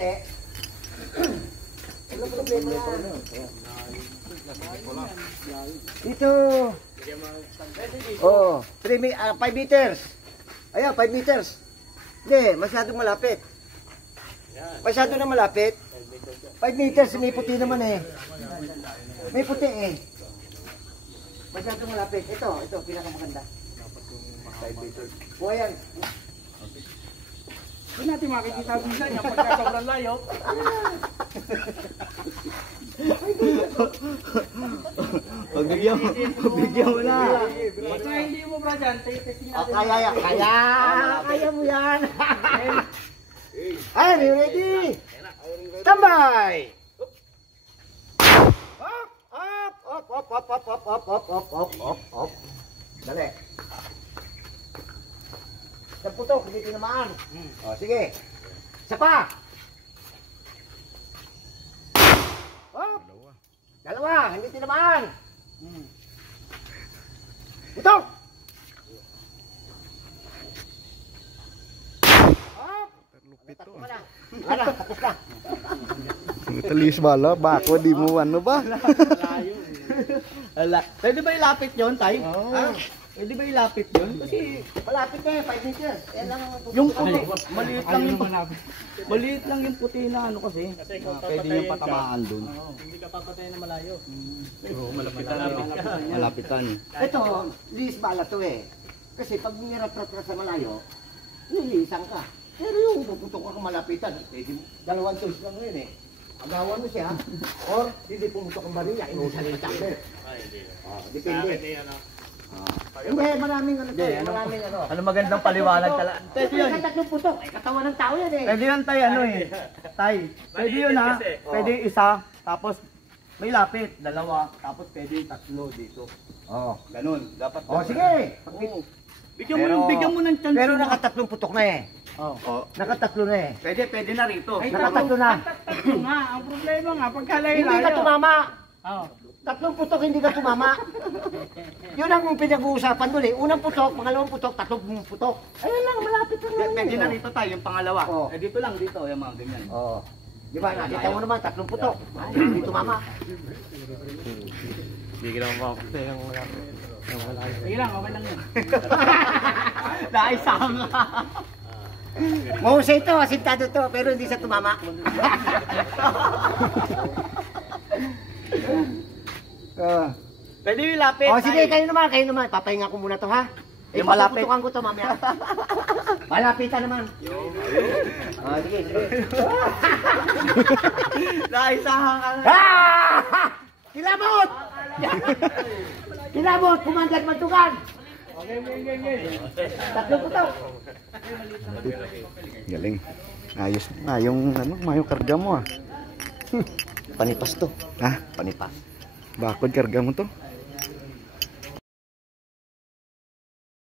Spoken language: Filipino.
puti. Ano problema yan? Dito. Oh, 5 meters. Ayan, 5 meters. Hindi, masyadong malapit. Masyado na malapit. 5 meters, may puti naman eh. May puti eh. Masyadong malapit. Ito, pinakamaganda. 5 meters. O, ayan. Hindi natin makikita minsan yung pagka sobrang layo. Bigyan mo na. Basta hindi mo bra dyan, testing natin. Kaya mo yan. Are you ready? Standby! Up. Dali. Sa putok, hindi tinamaan. O, sige. Isa pa. Up. Dalawa, hindi tinamaan. Putok. Pito. Tapos na. Talis bala, bako di mo ano ba? Ala, pwede ba ilapit yun, Tay? Ah, Pwede ba ilapit yun? Kasi malapit na 5 meters. Yan lang ang yung puti, maliit lang yung puti na ano kasi. Pwede yung patamaan dun. Hindi ka papatay na malayo. Malapitan. Ito, liis bala to eh. Kasi pag niratrat ka sa malayo, nilisan ka. Pero yung puputok ka malapitan, dalawang tools lang yun eh. Agawan mo siya, or hindi pumutok ang baril niya, inusan yung chamber. Depende. Hindi, maraming ano to, maraming ano. Ano magandang paliwanag talaga. Pwede yun. Kasi tatlong putok, katawan ng tao yan eh. Pwede yun, Tay, ano eh. Tay, pwede yun ha. Pwede isa, tapos may lapit, dalawa, tapos pwede yung tatlo dito. Oo. Ganun, dapat. Oh, sige. Oo. Bigyan mo ng chance. Pero nakatatlong putok na eh. Oo. Nakatatlo na eh. Pwede na rito. Nakatatlo na. Tatlo nga, ang problema nga, pagkalayo Hindi ka tumama. Oh. Tatlong putok hindi ka tumama. Yun ang pinag-uusapan doon eh. Unang putok, pangalawang putok, tatlong putok. Ayun lang, malapit lang. Pwede na rito tayo, yung pangalawa. Oo. Eh dito lang, dito, yung mga ganyan. Oo. Di ba, nakita mo naman, tatlong putok. Hindi tumama. Sige lang, okay lang yun. Naisang nga. Mahusay ito, asintado to, pero hindi sa tumama. Pwede yung lapit. Oh, sige, kayo naman. Papahinga ko muna to, ha? Yung malapit. Paputukan ko to, mamaya. Malapitan naman. Oh, sige. Naisang ka. Ah! Kilabot! Kilabot, kumandat magtukan. Tatlong putok. Galing. Ayos na yung ano, mayo karga mo ah. Panipas to. Ha? Panipas. Bakod karga mo to?